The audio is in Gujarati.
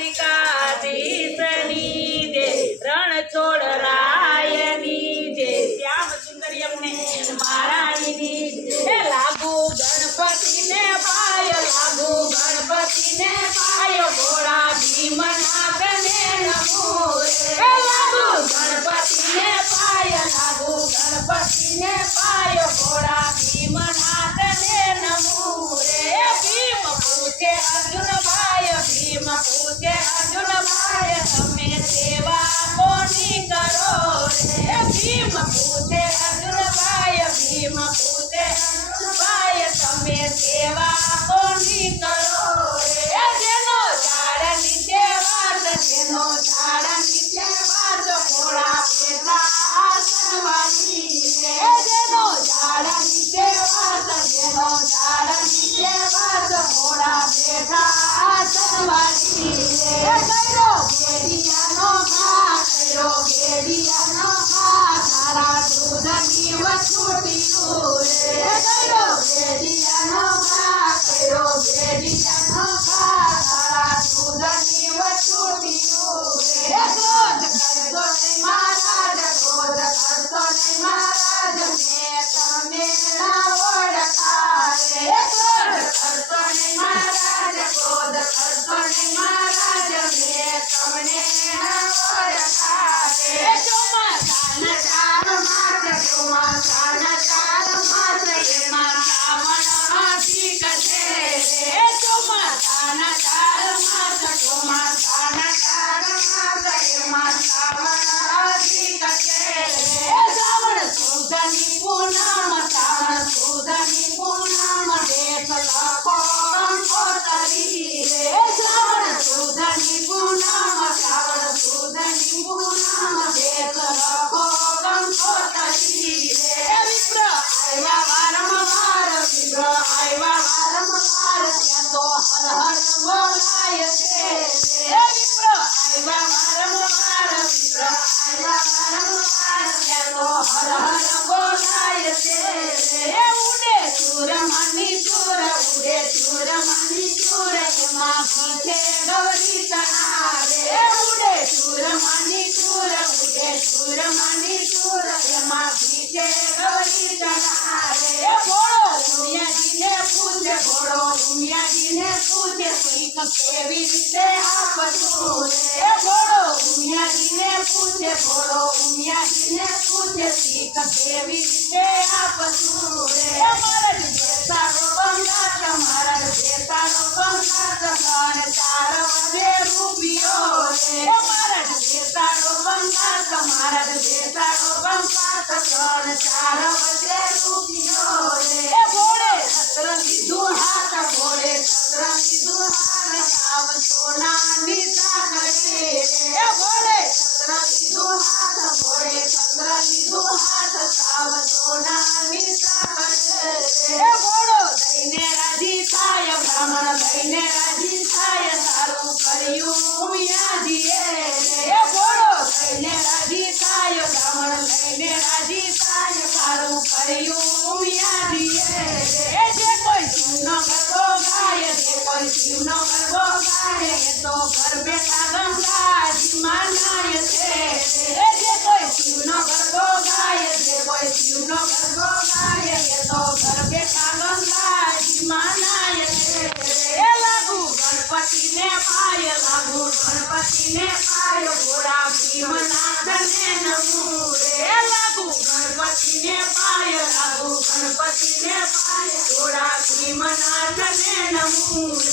દ્વારિકાધીશની જય, રણછોડ રાયની જય, શ્યામ સુંદરી અમને મહારાણીની જય. લાગુ ગણપતિને પાય, લાગુ ગણપતિને પાય, ભોળા ભીમનાથને નમો રે. લાગુ ગણપતિને પાય, લાગુ ગણપતિને પાય, ભોળા ભીમનાથને નમો રે. ભીમ પૂછે અર્જુન ભાઈ, ભીમ પૂછે અર્જુન ભાઈ, તમે સેવા કોની કરો રે. ભીમ પૂછે અર્જુન ભાઈ, ભીમ પૂછે અર્જુન ભાઈ, તમે સેવા કોની કરો રે. જેનો ઝાડ નીચે વાસ, જેનો ઝાડ નીચે વાસ, ભોળા બેઠા આસનવાળી રે. જેનો ઝાડ નીચે વાસ, જેનો ઝાડ નીચે વાસ, ભોળા બેઠા આસનવાળી રે. કર્યો ગેડિયાનો ઘા, કર્યો ગેડિયાનો ઘા, તારા દૂધની વછુટીયું રે. કર્યો ગેડિયાનો ઘા, કર્યો ગેડિયાનો ઘા, તારા દૂધની વછુટીયું રે. ક્રોધ કરશો નહીં મહારાજ, ક્રોધ કરશો નહીં મહારાજ, મેં તમને ના ઓળખા રે. ક્રોધ કરશો નહીં મહારાજ, ક્રોધ કરશો નહીં મહારાજ, મેં તમને ના ઓળખા રે. ચોમાસાના 4 માસ, ચોમાસાના 4 માસ, એમાં શ્રાવણ અધિક છે રે. ચોમાસાના 4 માસ, ચોમાસાના 4 માસ, એમાં શ્રાવણ અધિક છે રે. શ્રાવણ સુદની પૂનમ, શ્રાવણ સુદની પૂનમ, દેશ લખો કંકોતરી રે. શ્રાવણ સુદની પૂનમ, શ્રાવણ સુદની પૂનમ, દેશ લખો કંકોતરી રે. વિપ્ર આવ્યા વારંવાર, વિપ્ર આવ્યા વારંવાર, ત્યાં તો હર હર બોલાય છે રે. વિપ્ર આવ્યા વારંવાર, વિપ્ર આવ્યા વારંવાર, ત્યાં તો હર હર બોલાય છે રે. ઉડે ચૂરમની ચૂર, ઉડે ચૂરમની ચૂર, એમાં પીછે ગૌરી તના રે. ઉડે ચૂરમની ચૂર, ઉડે ચૂરમની ચૂર, એમાં પીછે ગૌરી તના રે. ભોળો દુનિયાજીને પૂછે, ભોળો દુનિયાજીને પૂછે, કંઈક કેવી રીતે આપશું રે. ભોળો દુનિયાજીને પૂછે, ભોળો દુનિયાજીને પૂછે, કંઈક કેવી રીતે આપશું રે. મારા જ દેસારો બંગાત, મારા જ દેસારો બંગાત, 3-4 વધે રૂપિયો રે. મારા જ દેસારો બંગાત, મારા જ દેસારો બંગાત, 3-4 વધે રૂપિયો રે. ભોળે છત્ર લીધું હાથ, ભોળે છત્ર લીધું હાથ, સાવ સોનાની સાંકળી રે. ભોળે છત્ર લીધું હાથ, ભોળે છત્ર લીધું હાથ, સાવ સોનાની સાંકળી રે. ભોળો દઈને રાજી થાય, બ્રાહ્મણ દઈને રાજી થાય, સારું કર્યું ઉમિયાજીએ રે. ભોળો દઈને રાજી થાય, બ્રાહ્મણ દઈને રાજી થાય, સારું કર્યું ઉમિયાજીએ રે. જે કોઈ શિવનો ગરબો ગાય, જે કોઈ શિવનો ગરબો ગાય, એ તો ઘર બેઠા ગંગાજીમાં નાય છે રે. જે કોઈ શિવનો ગરબો ગાય, જે કોઈ શિવનો ગરબો ગાય, એ તો ઘર બેઠા ગંગાજીમાં નાય છે રે. લાગુ ગણપતિને પાય, લાગુ ગણપતિને પાય, ભોળા ભીમનાથને નમો રે. લાગુ ગણપતિને પાય, લાગુ ગણપતિને પાય, ભોળા ભીમનાથને નમો રે.